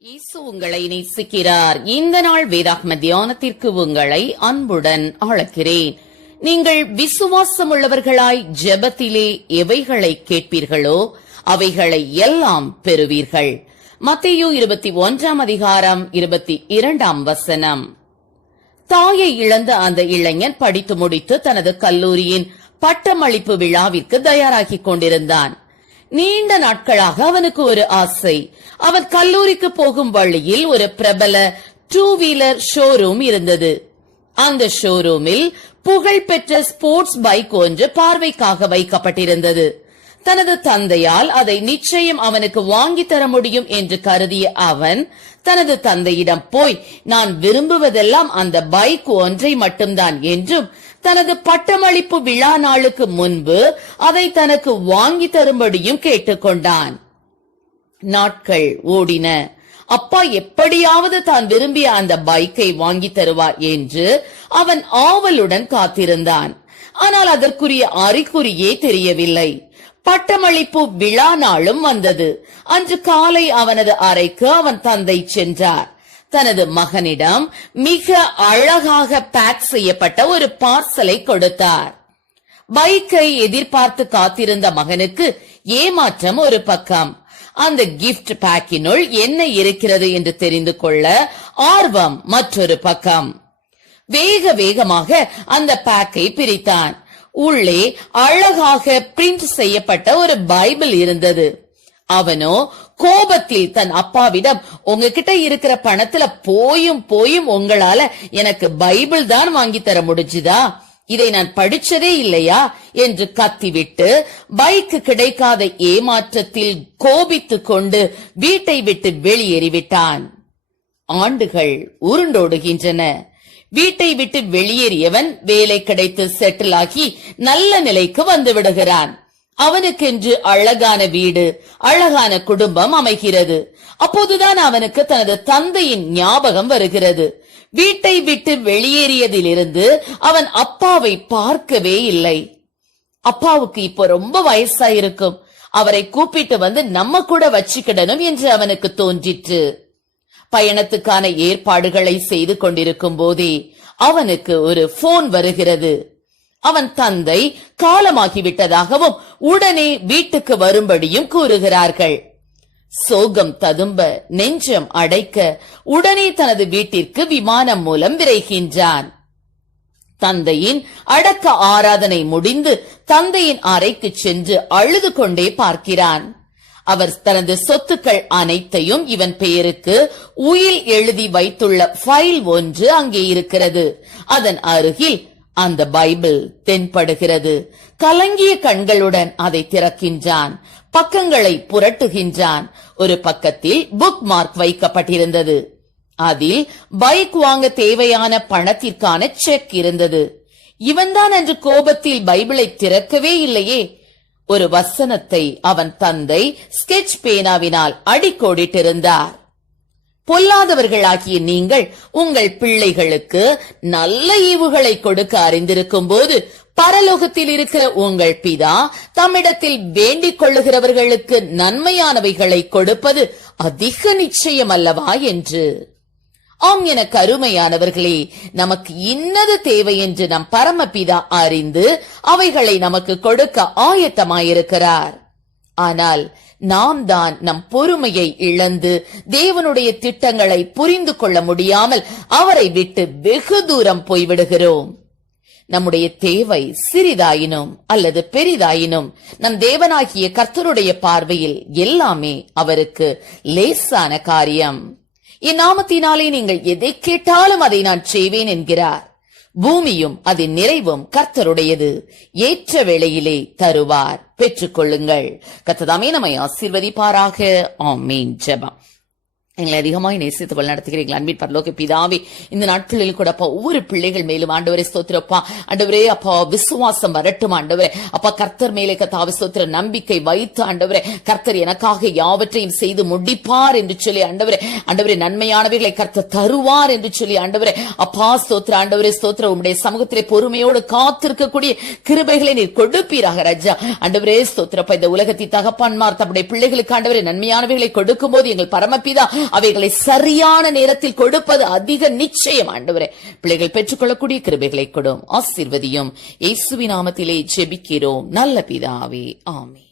இயேசு உங்களை நேசிக்கிறார். இந்த நாள் வேதாத்ம தியானத்திற்கு உங்களை அன்புடன் அழைக்கிறேன். நீங்கள் விசுவாசம் உள்ளவர்களாய் ஜெபத்திலே எவைகளை கேட்பீர்களோ அவைகளை எல்லாம் பெறுவீர்கள். மத்தியோ இருபத்தி ஒன்றாம் அதிகாரம் இருபத்தி இரண்டாம் வசனம். தாயை இழந்த அந்த இளைஞன் படித்து முடித்து தனது கல்லூரியின் பட்டமளிப்பு விழாவிற்கு தயாராகிக் கொண்டிருந்தான். நீண்ட நாட்களாக அவனுக்கு ஒரு ஆசை. அவன் கல்லூரிக்கு போகும் வழியில் ஒரு பிரபல டூ வீலர் ஷோரூம் இருந்தது. அந்த ஷோரூமில் புகழ்பெற்ற ஸ்போர்ட்ஸ் பைக் ஒன்று பார்வைக்காக வைக்கப்பட்டிருந்தது. தனது தந்தையால் அதை நிச்சயம் அவனுக்கு வாங்கி தர முடியும் என்று கருதிய அவன் தனது தந்தையிடம் போய் நான் விரும்புவதெல்லாம் அந்த பைக் ஒன்றை மட்டும்தான் என்றும் தனது பட்டமளிப்பு விழா நாளுக்கு முன்பு அதை தனக்கு வாங்கி தரும்படியும் கேட்டுக்கொண்டான். நாட்கள் ஓடின. அப்பா எப்படியாவது தான் விரும்பிய அந்த பைக்கை வாங்கி தருவார் என்று அவன் ஆவலுடன் காத்திருந்தான். ஆனால் அதற்குரிய அறிகுறியே தெரியவில்லை. பட்டமளிப்பு விழா நாளும் வந்தது. அன்று காலை அவனது அறைக்கு அவன் தந்தை சென்றார். தனது மகனிடம் மிக அழகாக பேக் செய்யப்பட்ட ஒரு பார்சலை கொடுத்தார். பைக்கை எதிர்பார்த்து காத்திருந்த மகனுக்கு ஏமாற்றம் ஒரு பக்கம். அந்த கிஃப்ட் பேக்கினுள் என்ன இருக்கிறது என்று தெரிந்து கொள்ள ஆர்வம் மற்றொரு பக்கம். வேக வேகமாக அந்த பேக்கை பிரித்தான். உள்ளே அழகாக பிரிண்ட் செய்யப்பட்ட ஒரு பைபிள் இருந்தது. அவனோ கோபத்தில் தன் அப்பாவிடம் உங்ககிட்ட இருக்கிற பணத்துல போயும் போயும் உங்களால எனக்கு பைபிள் தான் வாங்கி தர முடிஞ்சுதா? இதை நான் படிச்சதே இல்லையா? என்று கத்திவிட்டு பைக்கு கிடைக்காத ஏமாற்றத்தில் கோபித்துக் கொண்டு வீட்டை விட்டு வெளியேறிவிட்டான். ஆண்டுகள் உருண்டோடுகின்றன. வீட்டை விட்டு வெளியேறியவன் வேலை கிடைத்து செட்டில் ஆகி நல்ல நிலைக்கு வந்து விடுகிறான். அவனுக்கென்று அழகான வீடு அழகான குடும்பம் அமைகிறது. அப்போதுதான் அவனுக்கு தனது தந்தையின் ஞாபகம் வருகிறது. வீட்டை விட்டு வெளியேறியதிலிருந்து அவன் அப்பாவை பார்க்கவே இல்லை. அப்பாவுக்கு இப்போ ரொம்ப வயசா இருக்கும் அவரை கூப்பிட்டு வந்து நம்ம கூட வச்சுக்கிடணும் என்று அவனுக்கு தோன்றிற்று. பயணத்துக்கான ஏற்பாடுகளை செய்து கொண்டிருக்கும் போதே அவனுக்கு ஒரு போன் வருகிறது. அவன் தந்தை காலமாகிவிட்டதாகவும் உடனே வீட்டுக்கு வரும்படியும் கூறுகிறார்கள். சோகம் ததும்ப நெஞ்சம் அடைக்க உடனே தனது வீட்டிற்கு விமானம் மூலம் விரைகின்றான். தந்தையின் அடக்க ஆராதனை முடிந்து தந்தையின் அறைக்கு சென்று அழுது கொண்டே பார்க்கிறான். அவர் தனது சொத்துக்கள் அனைத்தையும் இவன் பெயருக்கு உயில் எழுதி வைத்துள்ள ஃபைல் ஒன்று அங்கே இருக்கிறது. அதன் அருகில் அந்த பைபிள் தென்படுகிறது. கலங்கிய கண்களுடன் அதை திறக்கின்றான். பக்கங்களை புரட்டுகின்றான். ஒரு பக்கத்தில் புக் மார்க் வைக்கப்பட்டிருந்தது. அதில் பைக் வாங்க தேவையான பணத்திற்கான செக் இருந்தது. இவன்தான் அன்று கோபத்தில் பைபிளை திறக்கவே இல்லையே. ஒரு வசனத்தை அவன் தந்தை ஸ்கெட்ச் பேனாவினால் அடிக்கோடிட்டிருந்தார். பொல்லாதவர்களாகிய நீங்கள் உங்கள் பிள்ளைகளுக்கு நல்ல ஈவுகளை கொடுக்க அறிந்திருக்கும் போது பரலோகத்தில் இருக்கிற உங்கள் பிதா தம்மிடத்தில் வேண்டிக் கொள்ளுகிறவர்களுக்கு நன்மையானவைகளை கொடுப்பது அதிக நிச்சயம் அல்லவா என்று. ஆம் என கருமையானவர்களே நமக்கு இன்னது தேவை என்று நம் பரமபிதா அறிந்து அவைகளை நமக்கு கொடுக்க ஆயத்தமாயிருக்கிறார். ஆனால் நாம் தான் நம் பொறுமையை இழந்து தேவனுடைய திட்டங்களை புரிந்து கொள்ள முடியாமல் அவரை விட்டு வெகு தூரம் போய்விடுகிறோம். நம்முடைய தேவை சிறிதாயினும் அல்லது பெரிதாயினும் நம் தேவனாகிய கர்த்தருடைய பார்வையில் எல்லாமே அவருக்கு லேசான காரியம். இந்நாமத்தினாலே நீங்கள் எதை கேட்டாலும் அதை நான் செய்வேன் என்கிறார். பூமியும் அதன் நிறைவும் கர்த்தருடையது. ஏற்ற வேளையிலே தருவார். பெற்றுக்கொள்ளுங்கள். கர்த்ததாமே நம்மை ஆசீர்வதிப்பாராக. ஆமீன். ஜெபம். எங்களை அதிகமாய் நேசித்து வழிநடத்துகிறீர்கள் அன்பின் பரலோக பிதாவே இந்த நாட்களில் கூட அப்பா ஒவ்வொரு பிள்ளைகள் மேலும் ஆண்டவரே ஸ்தோத்திரப்பா. ஆண்டவரே அப்பா விசுவாசம் வரட்டும் ஆண்டவரே. அப்பா கர்த்தர் மேலே கத்தாவி ஸ்தோத்திர நம்பிக்கை வைத்து ஆண்டவரே கர்த்தர் எனக்காக யாவற்றையும் செய்து முடிப்பார் என்று சொல்லி ஆண்டவரே. ஆண்டவரே நன்மையானவைகளை கர்த்தர் தருவார் என்று சொல்லி ஆண்டவரே. அப்பா ஸ்தோத்திர ஆண்டவரே ஸ்தோத்திர உம்முடைய சமூகத்திலே பொறுமையோடு காத்திருக்கக்கூடிய கிருபைகளை நீர் கொடுப்பீராக ராஜா. ஆண்டவரே ஸ்தோத்திரப்பா. இந்த உலகத்தை தகப்பான்மார் தம்முடைய பிள்ளைகளுக்கு ஆண்டவரே நன்மையானவைகளை கொடுக்கும் போது எங்கள் பரமபிதா அவைகளை சரியான நேரத்தில் கொடுப்பது அதிக நிச்சயம் ஆண்டவரே. பிள்ளைகள் பெற்றுக்கொள்ளக்கூடிய கிருபைகளை கொடும் ஆசீர்வதியும். இயேசுவி நாமத்திலே ஜெபிக்கிறோம். நல்ல பிதாவே ஆமே